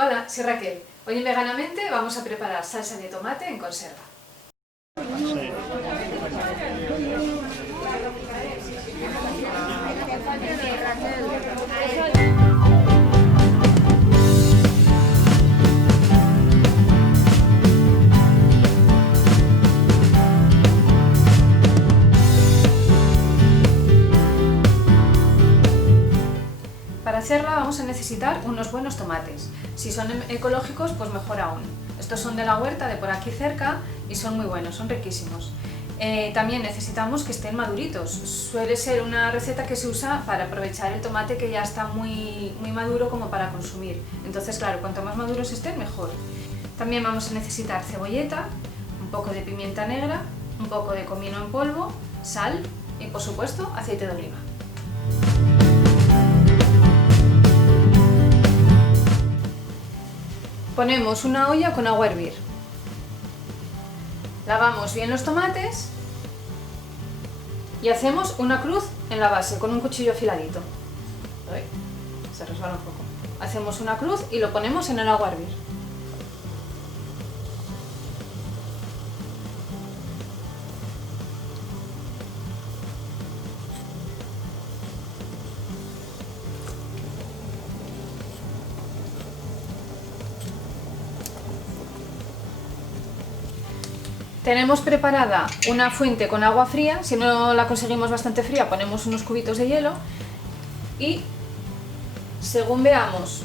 Hola, soy Raquel. Hoy en Veganamente vamos a preparar salsa de tomate en conserva. Para hacerla vamos a necesitar unos buenos tomates. Si son ecológicos, pues mejor aún. Estos son de la huerta de por aquí cerca y son muy buenos, son riquísimos. También necesitamos que estén maduritos. Suele ser una receta que se usa para aprovechar el tomate que ya está muy maduro como para consumir. Entonces, claro, cuanto más maduros estén, mejor. También vamos a necesitar cebolleta, un poco de pimienta negra, un poco de comino en polvo, sal y, por supuesto, aceite de oliva. Ponemos una olla con agua a hervir. Lavamos bien los tomates y hacemos una cruz en la base con un cuchillo afiladito. Se resbala un poco. Hacemos una cruz y lo ponemos en el agua a hervir. Tenemos preparada una fuente con agua fría. Si no la conseguimos bastante fría, ponemos unos cubitos de hielo y según veamos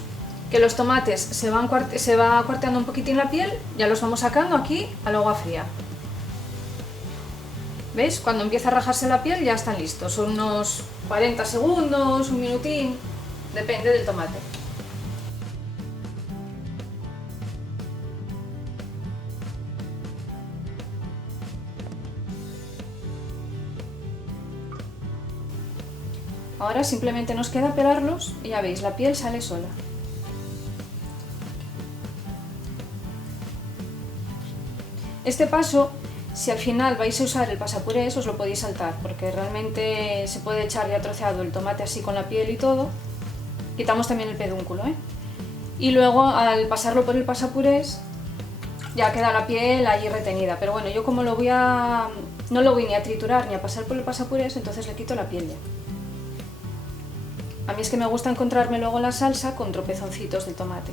que los tomates se va cuarteando un poquitín la piel, ya los vamos sacando aquí al agua fría. ¿Veis? Cuando empieza a rajarse la piel ya están listos. Son unos 40 segundos, un minutín, depende del tomate. Ahora simplemente nos queda pelarlos y ya veis, la piel sale sola. Este paso, si al final vais a usar el pasapurés, os lo podéis saltar, porque realmente se puede echar ya troceado el tomate así con la piel y todo. Quitamos también el pedúnculo, y luego al pasarlo por el pasapurés ya queda la piel allí retenida. Pero bueno, yo como no lo voy ni a triturar ni a pasar por el pasapurés, entonces le quito la piel ya. A mí es que me gusta encontrarme luego la salsa con tropezoncitos de tomate.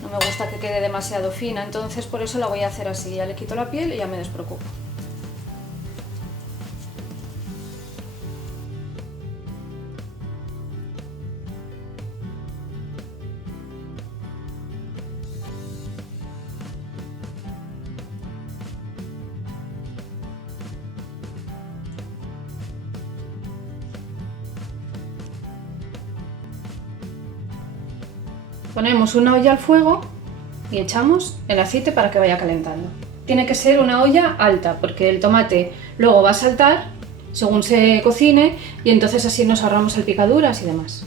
No me gusta que quede demasiado fina, entonces por eso la voy a hacer así. Ya le quito la piel y ya me despreocupo. Ponemos una olla al fuego y echamos el aceite para que vaya calentando. Tiene que ser una olla alta porque el tomate luego va a saltar según se cocine y entonces así nos ahorramos salpicaduras y demás.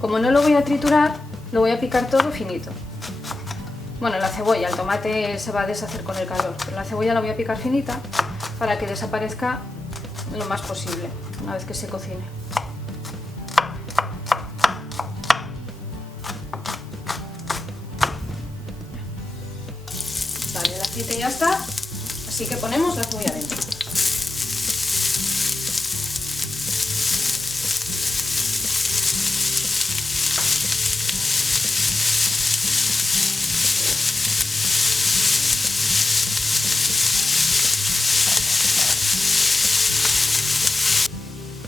Como no lo voy a triturar, lo voy a picar todo finito. Bueno, la cebolla, el tomate se va a deshacer con el calor, pero la cebolla la voy a picar finita para que desaparezca lo más posible una vez que se cocine. Vale, el aceite ya está, así que ponemos la cebolla dentro.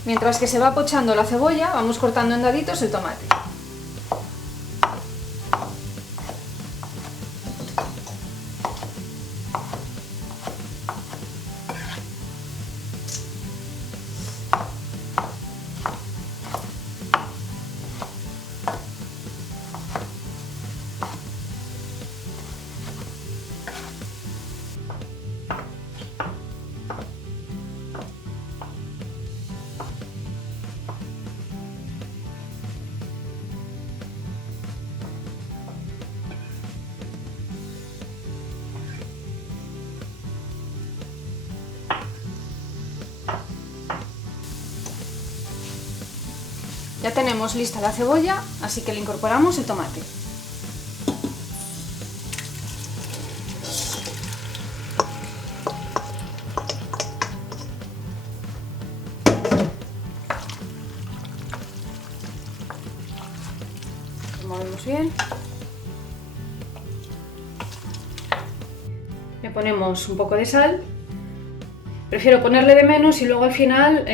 Mientras que se va pochando la cebolla, vamos cortando en daditos el tomate. Ya tenemos lista la cebolla, así que le incorporamos el tomate. Lo movemos bien. Le ponemos un poco de sal. Prefiero ponerle de menos y luego al final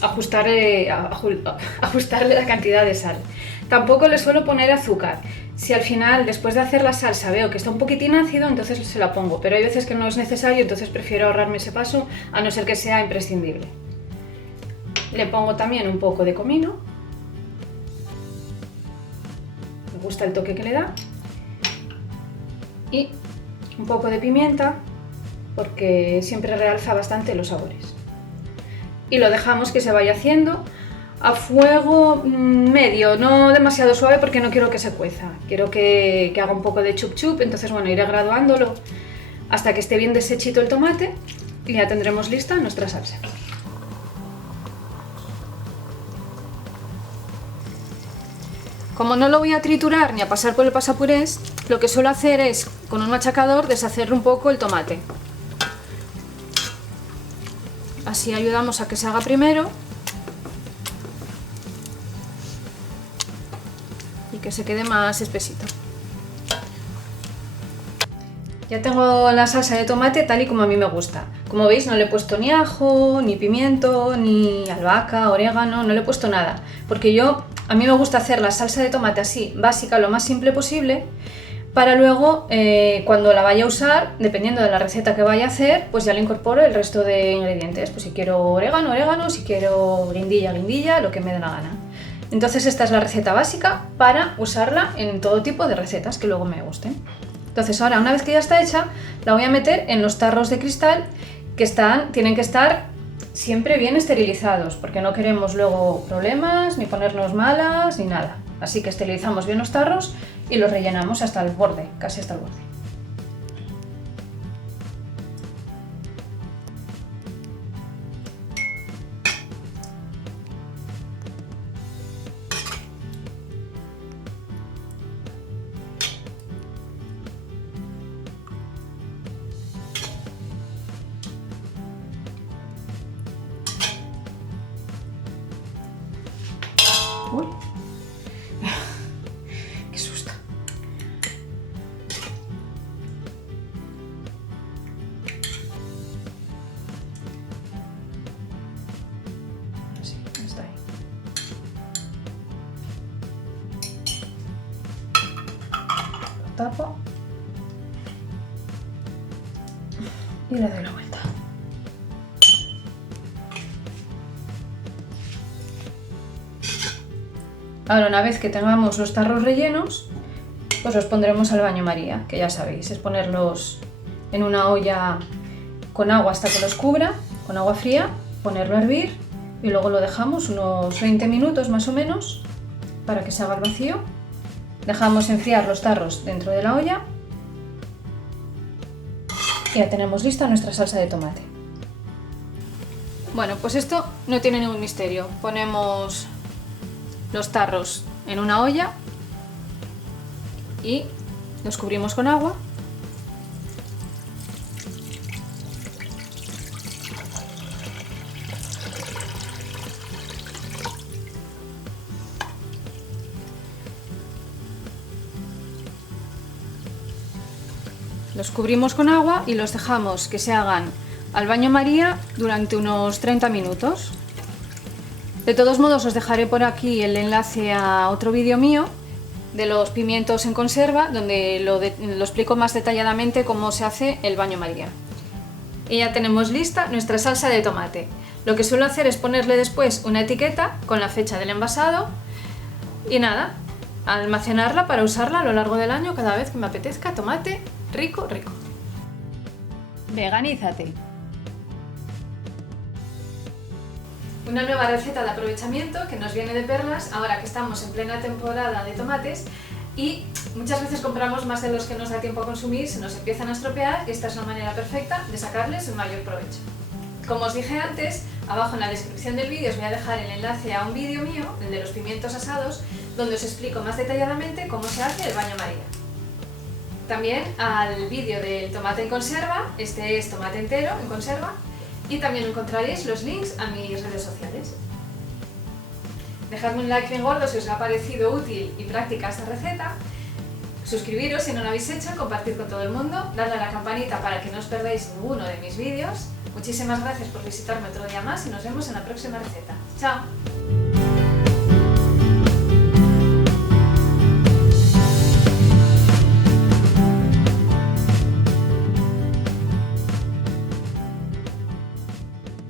ajustarle la cantidad de sal. Tampoco le suelo poner azúcar. Si al final, después de hacer la salsa, veo que está un poquitín ácido, entonces se la pongo. Pero hay veces que no es necesario, entonces prefiero ahorrarme ese paso, a no ser que sea imprescindible. Le pongo también un poco de comino. Me gusta el toque que le da. Y un poco de pimienta, porque siempre realza bastante los sabores. Y lo dejamos que se vaya haciendo a fuego medio, no demasiado suave porque no quiero que se cueza. Quiero que haga un poco de chup chup, entonces bueno, iré graduándolo hasta que esté bien deshechito el tomate y ya tendremos lista nuestra salsa. Como no lo voy a triturar ni a pasar por el pasapurés, lo que suelo hacer es, con un machacador, deshacer un poco el tomate. Así ayudamos a que se haga primero y que se quede más espesito. Ya tengo la salsa de tomate tal y como a mí me gusta. Como veis, no le he puesto ni ajo, ni pimiento, ni albahaca, orégano, no le he puesto nada. Porque a mí me gusta hacer la salsa de tomate así, básica, lo más simple posible, para luego, cuando la vaya a usar, dependiendo de la receta que vaya a hacer, pues ya le incorporo el resto de ingredientes. Pues si quiero orégano, orégano, si quiero guindilla, guindilla, lo que me dé la gana. Entonces esta es la receta básica para usarla en todo tipo de recetas que luego me gusten. Entonces ahora, una vez que ya está hecha, la voy a meter en los tarros de cristal que tienen que estar siempre bien esterilizados, porque no queremos luego problemas, ni ponernos malas, ni nada. Así que esterilizamos bien los tarros y los rellenamos hasta el borde, casi hasta el borde. Uy. Qué susto. Así, está ahí. Lo tapo y le doy la vuelta. Ahora, una vez que tengamos los tarros rellenos, pues los pondremos al baño María, que ya sabéis, es ponerlos en una olla con agua hasta que los cubra, con agua fría, ponerlo a hervir y luego lo dejamos unos 20 minutos más o menos para que se haga el vacío. Dejamos enfriar los tarros dentro de la olla y ya tenemos lista nuestra salsa de tomate. Bueno, pues esto no tiene ningún misterio. Ponemos los tarros en una olla y los cubrimos con agua. Los cubrimos con agua y los dejamos que se hagan al baño María durante unos 30 minutos. De todos modos, os dejaré por aquí el enlace a otro vídeo mío de los pimientos en conserva, donde lo explico más detalladamente cómo se hace el baño María. Y ya tenemos lista nuestra salsa de tomate. Lo que suelo hacer es ponerle después una etiqueta con la fecha del envasado y nada, almacenarla para usarla a lo largo del año cada vez que me apetezca tomate rico, rico. Veganízate. Una nueva receta de aprovechamiento que nos viene de perlas ahora que estamos en plena temporada de tomates y muchas veces compramos más de los que nos da tiempo a consumir, se nos empiezan a estropear y esta es una manera perfecta de sacarles el mayor provecho. Como os dije antes, Abajo en la descripción del vídeo os voy a dejar el enlace a un vídeo mío, el de los pimientos asados, donde os explico más detalladamente cómo se hace el baño María. También al vídeo del tomate en conserva, este es tomate entero en conserva, y también encontraréis los links a mis redes sociales. Dejadme un like bien gordo si os ha parecido útil y práctica esta receta. Suscribiros si no lo habéis hecho, compartid con todo el mundo, dadle a la campanita para que no os perdáis ninguno de mis vídeos. Muchísimas gracias por visitarme otro día más y nos vemos en la próxima receta. ¡Chao!